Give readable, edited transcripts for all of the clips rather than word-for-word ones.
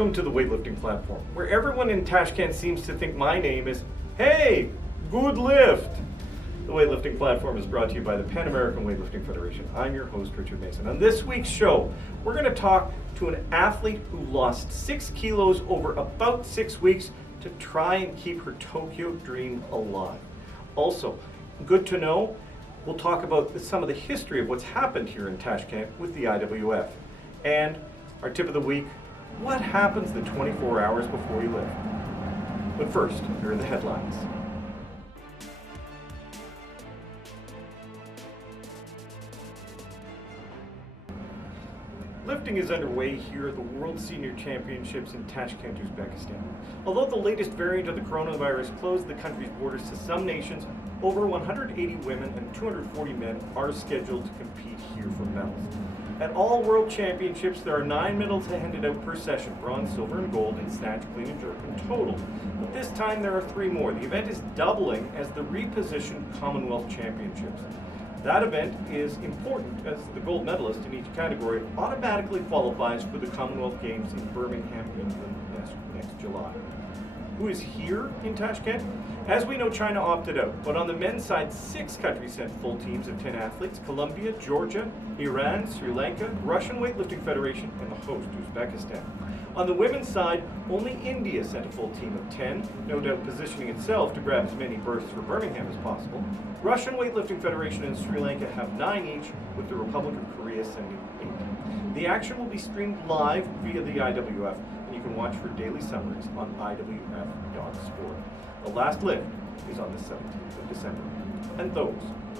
Welcome to the weightlifting platform, where everyone in Tashkent seems to think my name is, hey, good lift. The weightlifting platform is brought to you by the Panamerican Weightlifting Federation. I'm your host, Richard Mason. On this week's show, we're going to talk to an athlete who lost 6 kilos over about 6 weeks to try and keep her Tokyo dream alive. Also, good to know, we'll talk about some of the history of what's happened here in Tashkent with the IWF. And our tip of the week, what happens the 24 hours before you lift? But first, here are the headlines. Lifting is underway here at the World Senior Championships in Tashkent, Uzbekistan. Although the latest variant of the coronavirus closed the country's borders to some nations, over 180 women and 240 men are scheduled to compete here for medals. At all World Championships, there are 9 medals handed out per session: bronze, silver, and gold in snatch, clean, and jerk in total. But this time there are 3 more. The event is doubling as the repositioned Commonwealth Championships. That event is important as the gold medalist in each category automatically qualifies for the Commonwealth Games in Birmingham, England next July. Who is here in Tashkent? As we know, China opted out, but on the men's side, 6 countries sent full teams of 10 athletes: Colombia, Georgia, Iran, Sri Lanka, Russian Weightlifting Federation, and the host, Uzbekistan. On the women's side, only India sent a full team of 10, no doubt positioning itself to grab as many berths for Birmingham as possible. Russian Weightlifting Federation and Sri Lanka have 9 each, with the Republic of Korea sending 8. The action will be streamed live via the IWF, and you can watch for daily summaries on IWF.sport. The last lift is on the 17th of December. And those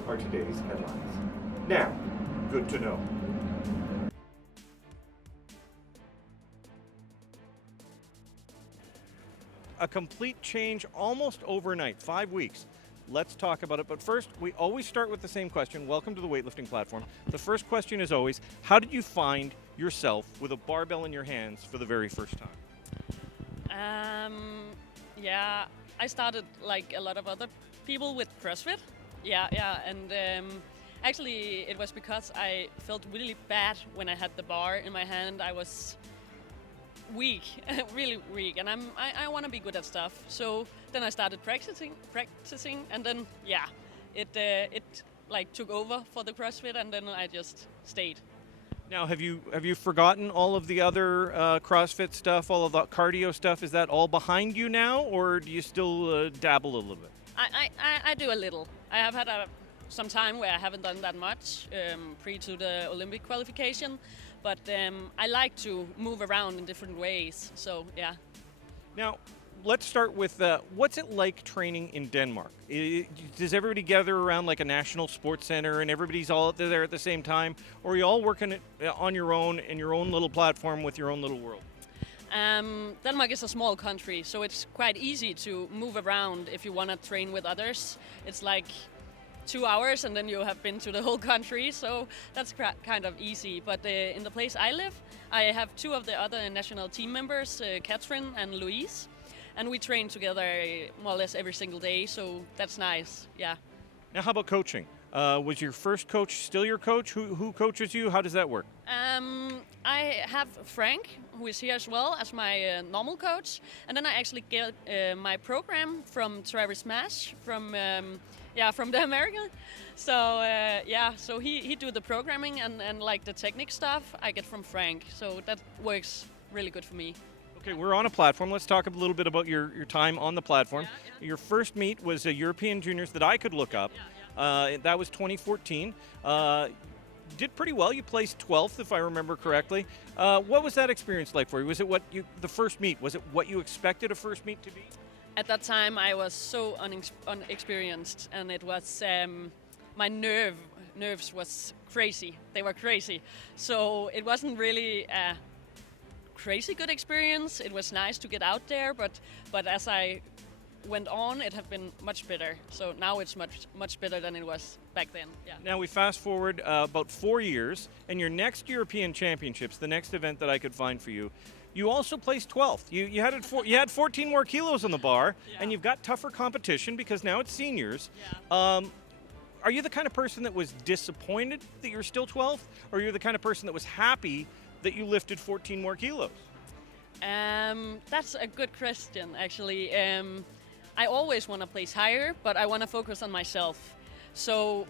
are today's headlines. Now, good to know. A complete change almost overnight, 5 weeks. Let's talk about it. But first, we always start with the same question. Welcome to the weightlifting platform. The first question is always, how did you find yourself with a barbell in your hands for the very first time? Yeah, I started like a lot of other people with CrossFit. And actually it was because I felt really bad when I had the bar in my hand. I was weak, really weak, and I want to be good at stuff. So then I started practicing, and then it like took over for the CrossFit, and then I just stayed. Now, have you forgotten all of the other CrossFit stuff, all of the cardio stuff? Is that all behind you now, or do you still dabble a little bit? I do a little. I have had some time where I haven't done that much pre to the Olympic qualification, but I like to move around in different ways. So yeah. Now, let's start with what's it like training in Denmark? Does everybody gather around like a national sports center and everybody's all there at the same time? Or are you all working on your own in your own little platform with your own little world? Denmark is a small country, so it's quite easy to move around if you want to train with others. It's like 2 hours and then you have been to the whole country, so that's kind of easy. But in the place I live, I have 2 of the other national team members, Catherine and Louise. And we train together more or less every single day, so that's nice, yeah. Now, how about coaching? Was your first coach still your coach? Who coaches you? How does that work? I have Frank, who is here as well as my normal coach. And then I actually get my program from Travis Mash from the America. So, so he do the programming and like the technique stuff I get from Frank. So that works really good for me. Okay, we're on a platform. Let's talk a little bit about your time on the platform. Yeah. Your first meet was a European Juniors that I could look up. That was 2014. Did pretty well. You placed 12th, if I remember correctly. What was that experience like for you? Was it the first meet? Was it what you expected a first meet to be? At that time, I was so unexperienced, and it was my nerves was crazy. They were crazy. So it wasn't really crazy good experience. It was nice to get out there, but as I went on, it have been much better. So now it's much better than it was back then. Yeah. Now we fast forward about 4 years, and your next European Championships, the next event that I could find for you, you also placed 12th. You had 14 more kilos on the bar, and you've got tougher competition because now it's seniors. Yeah. Are you the kind of person that was disappointed that you're still 12th, or are you the kind of person that was happy that you lifted 14 more kilos? That's a good question, actually. I always want to place higher, but I want to focus on myself. So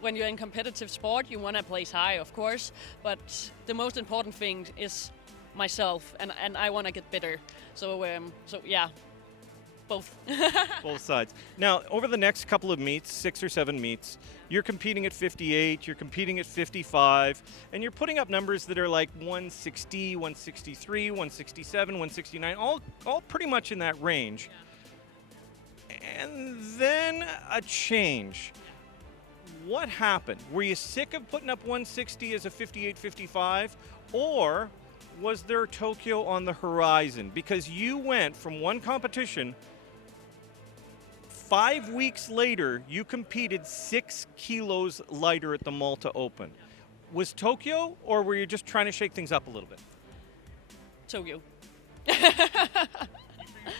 when you're in competitive sport, you want to place high, of course, but the most important thing is myself, and I want to get better. So yeah, both. Both sides. Now, over the next couple of meets, 6 or 7 meets, you're competing at 58, you're competing at 55, and you're putting up numbers that are like 160, 163, 167, 169, all pretty much in that range. Yeah. And then a change. What happened? Were you sick of putting up 160 as a 58, 55, or was there Tokyo on the horizon? Because you went from one competition, 5 weeks later, you competed 6 kilos lighter at the Malta Open. Was Tokyo, or were you just trying to shake things up a little bit? Tokyo.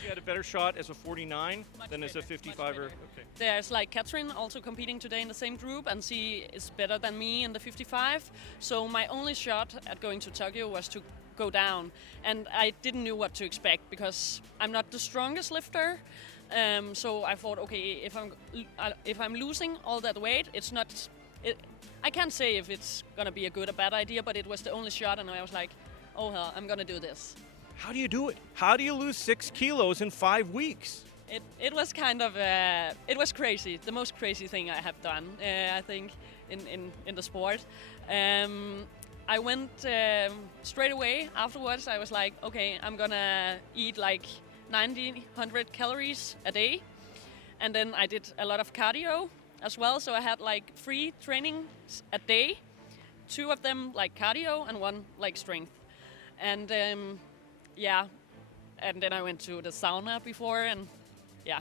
You had a better shot as a 49 than as a 55 or okay. There's like Catherine also competing today in the same group, and she is better than me in the 55. So my only shot at going to Tokyo was to go down, and I didn't know what to expect because I'm not the strongest lifter. So I thought, okay, if I'm losing all that weight, it's not. I can't say if it's gonna be a good or bad idea, but it was the only shot, and I was like, oh hell, I'm gonna do this. How do you do it? How do you lose 6 kilos in 5 weeks? It was kind of it was crazy, the most crazy thing I have done, I think, in the sport. I went straight away afterwards. I was like, okay, I'm gonna eat like 100 calories a day, and then I did a lot of cardio as well. So I had like 3 trainings a day, 2 of them like cardio and 1 like strength, and yeah, and then I went to the sauna before, and yeah.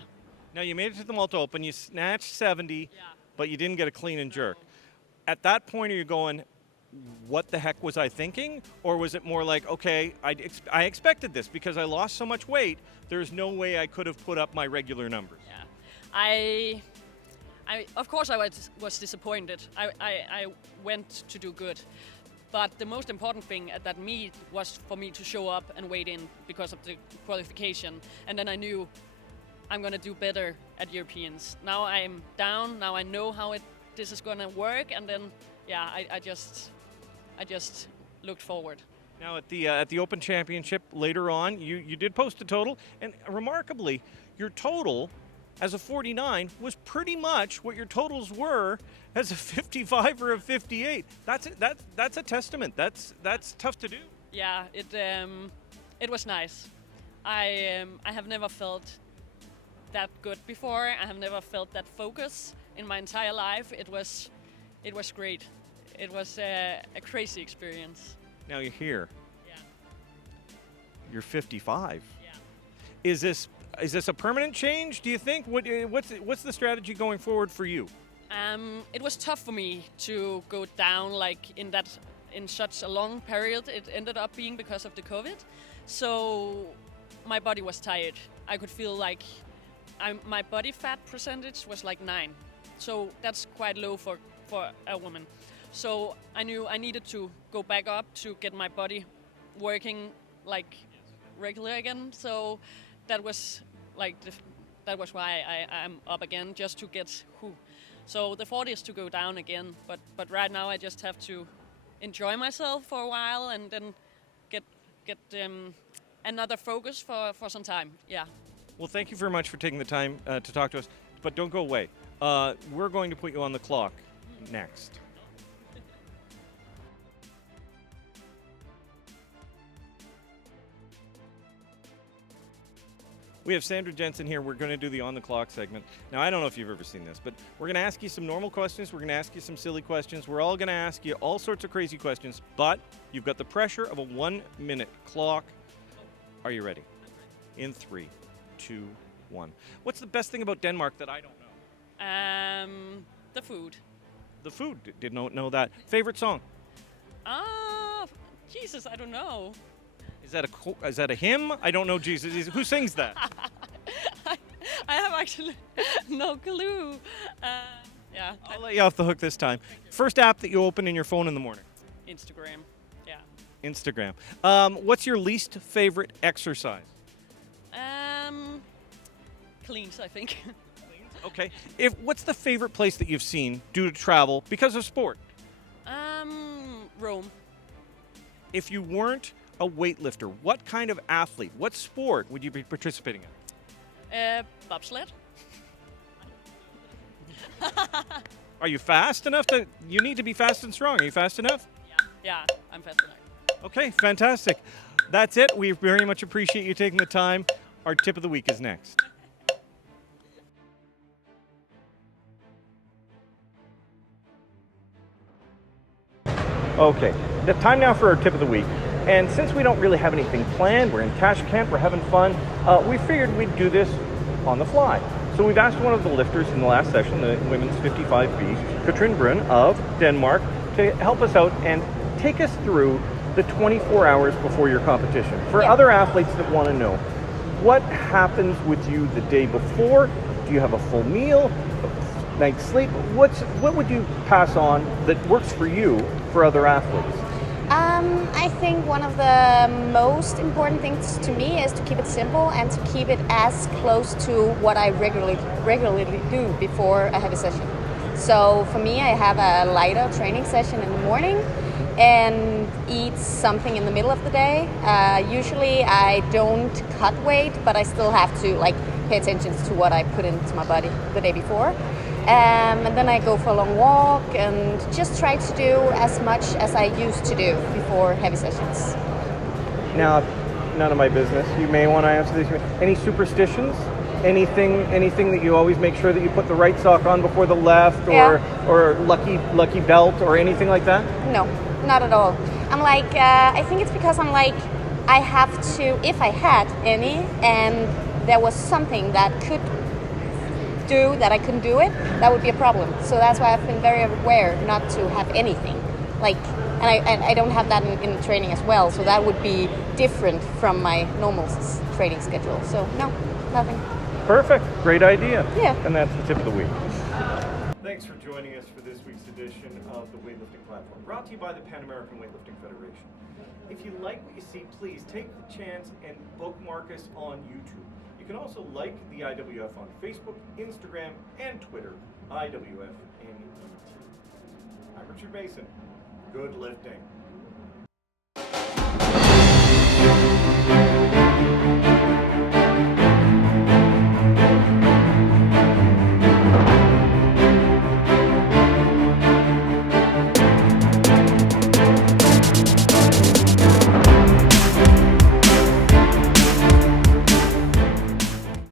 Now you made it to the Malta Open, you snatched 70, but you didn't get a clean and jerk. At that point, are you going, what the heck was I thinking? Or was it more like, okay, I expected this because I lost so much weight, there's no way I could have put up my regular numbers? Yeah, I of course I was disappointed. I went to do good. But the most important thing at that meet was for me to show up and weigh in because of the qualification. And then I knew I'm going to do better at Europeans. Now I'm down. Now I know how this is going to work. And then, yeah, I just looked forward. Now at the Open Championship later on, you did post a total. And remarkably, your total as a 49 was pretty much what your totals were as a 55 or a 58. That's a testament. That's tough to do. Yeah, it was nice. I have never felt that good before. I have never felt that focus in my entire life. It was great. It was a crazy experience. Now you're here. Yeah. You're 55. Yeah. Is this a permanent change, do you think? What's the strategy going forward for you? It was tough for me to go down like in such a long period. It ended up being because of the COVID. So my body was tired. I could feel like my body fat percentage was like 9. So that's quite low for a woman. So I knew I needed to go back up to get my body working like regular again. So that was that was why I'm up again, just to get who. So the thought is to go down again, but right now I just have to enjoy myself for a while and then get another focus for some time. Yeah. Well, thank you very much for taking the time to talk to us, but don't go away. We're going to put you on the clock next. We have Sandra Jensen here. We're going to do the On the Clock segment. Now, I don't know if you've ever seen this, but we're going to ask you some normal questions. We're going to ask you some silly questions. We're all going to ask you all sorts of crazy questions, but you've got the pressure of a 1-minute clock. Are you ready? In 3, 2, 1. What's the best thing about Denmark that I don't know? The food. The food. Did not know that. Favorite song? Jesus, I don't know. Is that a hymn? I don't know, Jesus. Who sings that? I have actually no clue. Yeah. I'll let you off the hook this time. First app that you open in your phone in the morning? Instagram. Yeah. Instagram. What's your least favorite exercise? Cleans, I think. Okay. What's the favorite place that you've seen due to travel because of sport? Rome. If you weren't a weightlifter, what kind of athlete, what sport would you be participating in? Bobsled. Are you fast enough you need to be fast and strong? Are you fast enough? Yeah, I'm fast enough. Okay, fantastic. That's it. We very much appreciate you taking the time. Our tip of the week is next. Okay, the time now for our tip of the week. And since we don't really have anything planned, we're in Tash Camp, we're having fun, we figured we'd do this on the fly. So we've asked one of the lifters in the last session, the women's 55B, Katrin Brun of Denmark, to help us out and take us through the 24 hours before your competition. For other athletes that want to know, what happens with you the day before? Do you have a full meal, a night's sleep? What would you pass on that works for you for other athletes? I think one of the most important things to me is to keep it simple and to keep it as close to what I regularly do before a heavy session. So for me, I have a lighter training session in the morning and eat something in the middle of the day. Usually I don't cut weight, but I still have to pay attention to what I put into my body the day before. And then I go for a long walk and just try to do as much as I used to do before heavy sessions. Now, none of my business. You may want to answer this. Any superstitions? Anything that you always make sure that you put the right sock on before the left, or lucky belt, or anything like that? No, not at all. I'm I think it's because I have to, if I had any, and there was something that could do that I couldn't do it, that would be a problem. So that's why I've been very aware not to have anything. And I don't have that in training as well, so that would be different from my normal training schedule. So no, nothing. Perfect. Great idea. Yeah. And that's the tip of the week. Thanks for joining us for this week's edition of the Weightlifting Platform, brought to you by the Panamerican Weightlifting Federation. If you like what you see, please take the chance and bookmark us on YouTube. You can also like the IWF on Facebook, Instagram, and Twitter, IWF and ET. I'm Richard Mason. Good lifting.